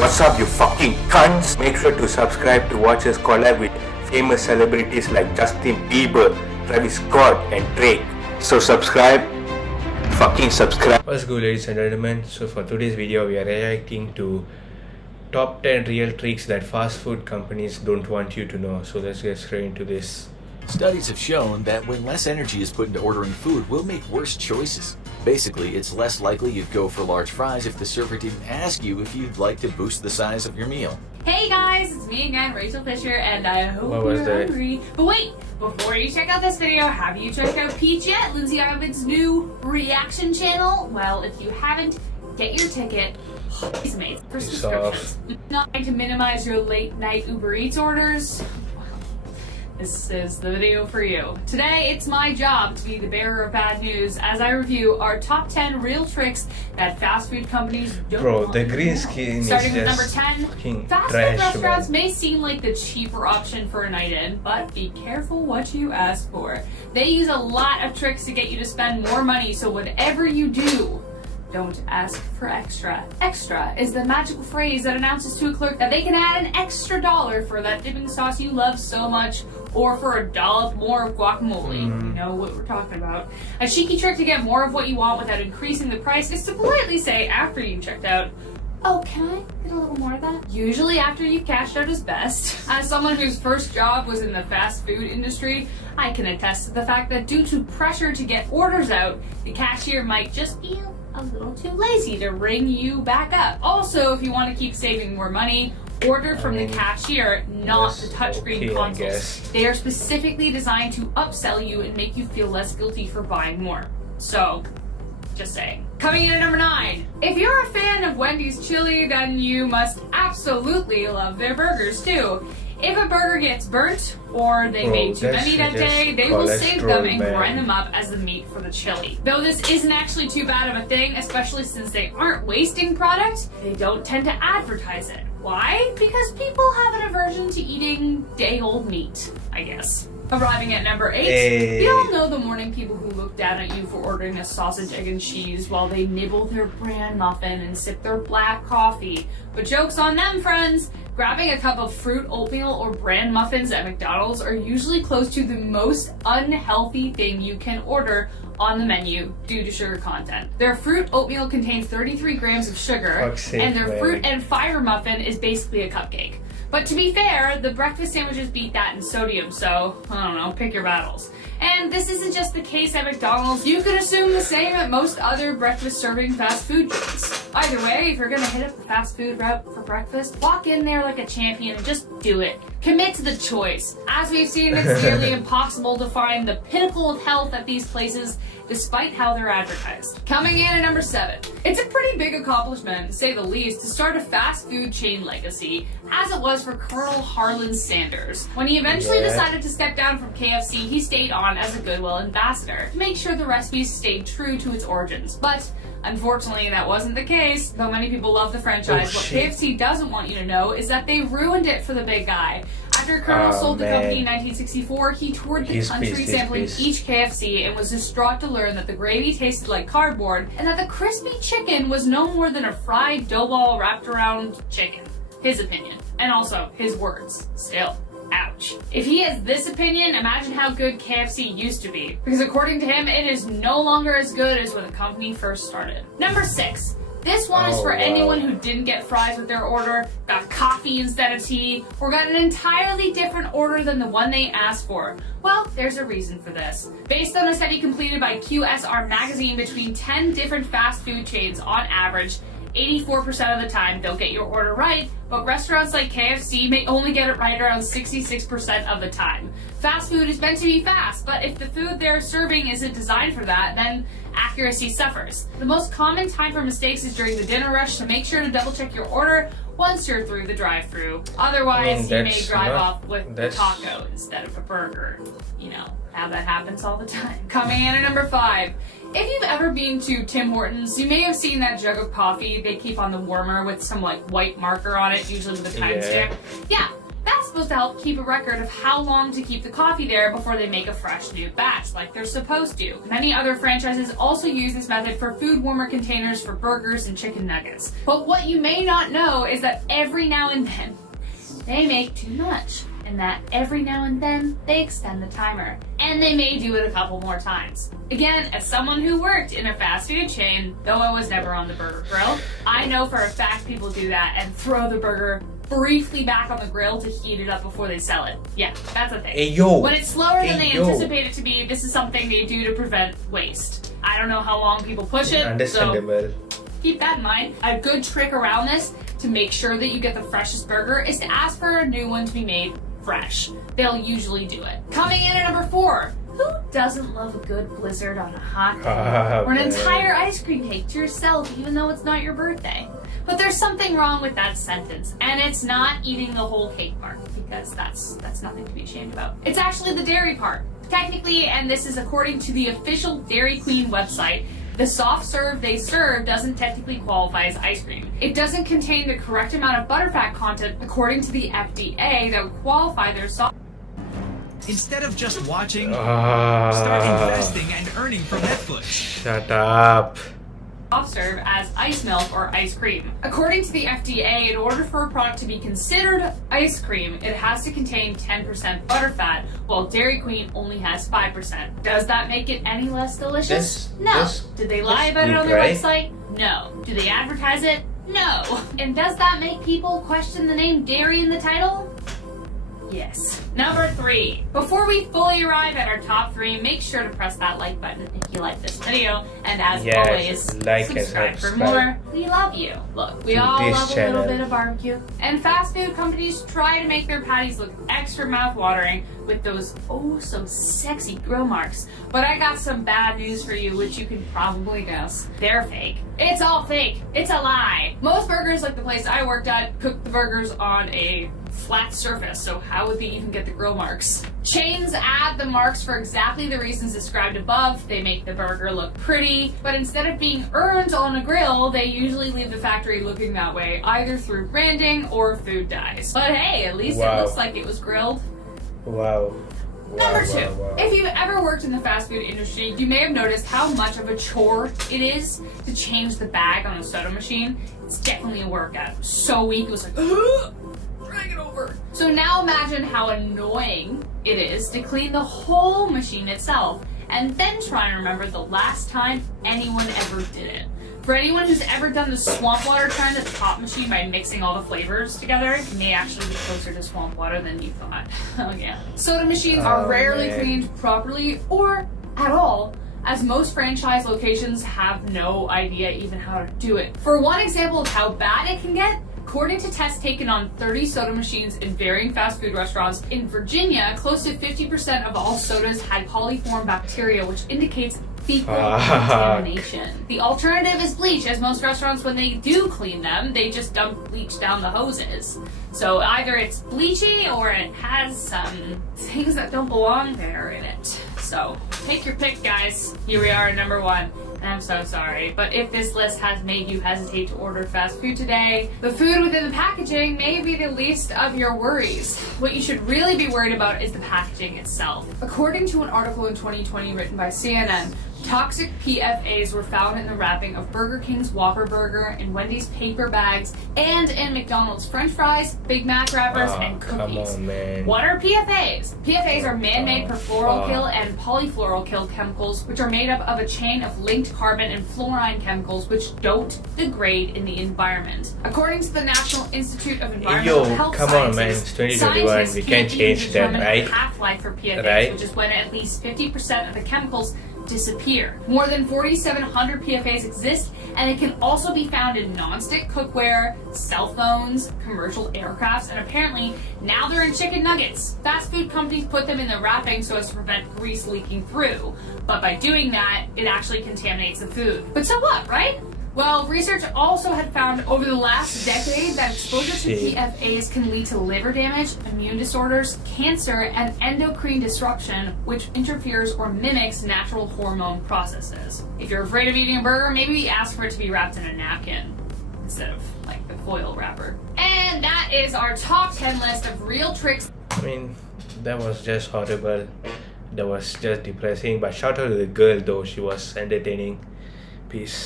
What's up, you fucking cunts? Make sure to subscribe to watch us collab with famous celebrities like Justin Bieber, Travis Scott, and Drake. So subscribe. Fucking subscribe. What's good, ladies and gentlemen? So for today's video, we are reacting to top 10 real tricks that fast food companies don't want you to know. So let's get straight into this. Studies have shown that when less energy is put into ordering food, we'll make worse choices. Basically, it's less likely you'd go for large fries if the server didn't ask you if you'd like to boost the size of your meal. Hey guys, it's me again, Rachel Fisher, and I hope you're hungry. But wait, before you check out this video, have you checked out Peach yet? Lindsay Ivan's new reaction channel? Well, if you haven't, get your ticket. He's amazing for subscriptions. Not trying to minimize your late night Uber Eats orders. This is the video for you. Today, it's my job to be the bearer of bad news as I review our top 10 real tricks that fast food companies don't want the you to green know. skin Starting is with number just 10, fast food restaurants may seem like the cheaper option for a night in, but be careful what you ask for. They use a lot of tricks to get you to spend more money, so whatever you do, don't ask for extra. Extra is the magical phrase that announces to a clerk that they can add an extra $1 for that dipping sauce you love so much, or for a dollop more of guacamole. You know what we're talking about. A cheeky trick to get more of what you want without increasing the price is to politely say after you've checked out, "Oh, can I get a little more of that?" Usually after you've cashed out is best. As someone whose first job was in the fast food industry, I can attest to the fact that due to pressure to get orders out, the cashier might just be a little too lazy to ring you back up. Also, if you want to keep saving more money, order from the cashier, not the touchscreen consoles. They are specifically designed to upsell you and make you feel less guilty for buying more. So, just saying. Coming in at number 9. If you're a fan of Wendy's chili, then you must absolutely love their burgers too. If a burger gets burnt, or they made too many that day, they will save them and grind them up as the meat for the chili. Though this isn't actually too bad of a thing, especially since they aren't wasting product, they don't tend to advertise it. Why? Because people have an aversion to eating day-old meat, I guess. Arriving at number 8, you all know the morning people who look down at you for ordering a sausage, egg, and cheese while they nibble their bran muffin and sip their black coffee. But joke's on them, friends! Grabbing a cup of fruit oatmeal or bran muffins at McDonald's are usually close to the most unhealthy thing you can order on the menu due to sugar content. Their fruit oatmeal contains 33 grams of sugar, and their fruit and fiber muffin is basically a cupcake. But to be fair, the breakfast sandwiches beat that in sodium, so, I don't know, pick your battles. And this isn't just the case at McDonald's. You could assume the same at most other breakfast-serving fast food chains. Either way, if you're gonna hit up the fast food route for breakfast, walk in there like a champion and just do it. Commit to the choice. As we've seen, it's nearly impossible to find the pinnacle of health at these places, despite how they're advertised. Coming in at number 7. It's a pretty big accomplishment, to say the least, to start a fast food chain legacy, as it was for Colonel Harlan Sanders. When he eventually decided to step down from KFC, he stayed on as a Goodwill ambassador to make sure the recipes stayed true to its origins. But unfortunately, that wasn't the case. Though many people love the franchise, what KFC doesn't want you to know is that they ruined it for the big guy. After Colonel sold the company in 1964, he toured the country sampling each KFC and was distraught to learn that the gravy tasted like cardboard and that the crispy chicken was no more than a fried dough ball wrapped around chicken. His opinion. And also, his words. Still. Ouch. If he has this opinion, imagine how good KFC used to be. Because according to him, it is no longer as good as when the company first started. Number 6. This one is for anyone who didn't get fries with their order, got coffee instead of tea, or got an entirely different order than the one they asked for. Well, there's a reason for this. Based on a study completed by QSR Magazine, between 10 different fast food chains on average, 84% of the time they'll get your order right, but restaurants like KFC may only get it right around 66% of the time. Fast food is meant to be fast, but if the food they're serving isn't designed for that, then accuracy suffers. The most common time for mistakes is during the dinner rush, so make sure to double check your order once you're through the drive-thru. Otherwise, you may drive off with a taco instead of a burger. You know how that happens all the time. Coming in at number 5. If you've ever been to Tim Hortons, you may have seen that jug of coffee they keep on the warmer with some like white marker on it, usually with a timestamp. Yeah, That's supposed to help keep a record of how long to keep the coffee there before they make a fresh new batch, like they're supposed to. Many other franchises also use this method for food warmer containers for burgers and chicken nuggets. But what you may not know is that every now and then, they make too much. And that every now and then, they extend the timer. And they may do it a couple more times. Again, as someone who worked in a fast food chain, though I was never on the burger grill, I know for a fact people do that and throw the burger briefly back on the grill to heat it up before they sell it. Yeah, that's a thing. Hey, yo. When it's slower than they Hey, yo. anticipate it to be, this is something they do to prevent waste. I don't know how long people push it, so Understandable. keep that in mind. A good trick around this to make sure that you get the freshest burger is to ask for a new one to be made fresh. They'll usually do it. Coming in at number 4. Who doesn't love a good blizzard on a hot day? Or an entire ice cream cake to yourself even though it's not your birthday? But there's something wrong with that sentence, and it's not eating the whole cake part, because that's nothing to be ashamed about. It's actually the dairy part. Technically, and this is according to the official Dairy Queen website, the soft serve they serve doesn't technically qualify as ice cream. It doesn't contain the correct amount of butterfat content according to the FDA that would qualify their soft. Instead of just watching, start investing and earning from Netflix. Shut up. Soft serve as ice milk or ice cream. According to the FDA, in order for a product to be considered ice cream, it has to contain 10% butterfat, while Dairy Queen only has 5%. Does that make it any less delicious? No. Did they lie about it on their website? No. Do they advertise it? No. And does that make people question the name dairy in the title? Yes. Number 3. Before we fully arrive at our top 3, make sure to press that like button if you like this video. And as always, like and subscribe for subscribe more. We love you. Look, we to all this love a channel. little bit of barbecue. And fast food companies try to make their patties look extra mouth-watering with those oh so sexy grill marks. But I got some bad news for you, which you can probably guess. They're fake. It's all fake. It's a lie. Most burgers, like the place I worked at, cook the burgers on a flat surface, so how would they even get the grill marks? Chains add the marks for exactly the reasons described above. They make the burger look pretty, but instead of being earned on a grill, they usually leave the factory looking that way, either through branding or food dyes. But hey, at least it looks like it was grilled. Wow. Number 2, if you've ever worked in the fast food industry, you may have noticed how much of a chore it is to change the bag on a soda machine. It's definitely a workout. It was so weak, it was like, drag it over. So now imagine how annoying it is to clean the whole machine itself, and then try and remember the last time anyone ever did it. For anyone who's ever done the swamp water trend at the pop machine by mixing all the flavors together, it may actually be closer to swamp water than you thought. Oh yeah. Soda machines are rarely cleaned properly or at all, as most franchise locations have no idea even how to do it. For one example of how bad it can get, according to tests taken on 30 soda machines in varying fast food restaurants in Virginia, close to 50% of all sodas had coliform bacteria, which indicates fecal contamination. The alternative is bleach, as most restaurants, when they do clean them, they just dump bleach down the hoses. So either it's bleachy or it has some things that don't belong there in it. So take your pick, guys. Here we are at number 1. And I'm so sorry, but if this list has made you hesitate to order fast food today, the food within the packaging may be the least of your worries. What you should really be worried about is the packaging itself. According to an article in 2020 written by CNN, toxic PFAs were found in the wrapping of Burger King's Whopper Burger, in Wendy's paper bags, and in McDonald's French fries, Big Mac wrappers, and cookies. Come on, man. What are PFAs? PFAs are man-made perfluoroalkyl and polyfluoroalkyl chemicals, which are made up of a chain of linked carbon and fluorine chemicals which don't degrade in the environment. According to the National Institute of Environmental Health come on, man. Sciences, It's 2021. scientists We can't can't even change that, determine right? the half-life for PFAs, Right? which is when at least 50% of the chemicals disappear. More than 4,700 PFAs exist, and it can also be found in non-stick cookware, cell phones, commercial aircrafts, and apparently now they're in chicken nuggets. Fast food companies put them in the wrapping so as to prevent grease leaking through, but by doing that, it actually contaminates the food. But so what, right? Well, research also had found over the last decade that exposure to PFAs can lead to liver damage, immune disorders, cancer, and endocrine disruption, which interferes or mimics natural hormone processes. If you're afraid of eating a burger, maybe ask for it to be wrapped in a napkin. instead of like the foil wrapper. And that is our top 10 list of real tricks. I mean, that was just horrible. That was just depressing. But shout out to the girl though, she was entertaining. Peace.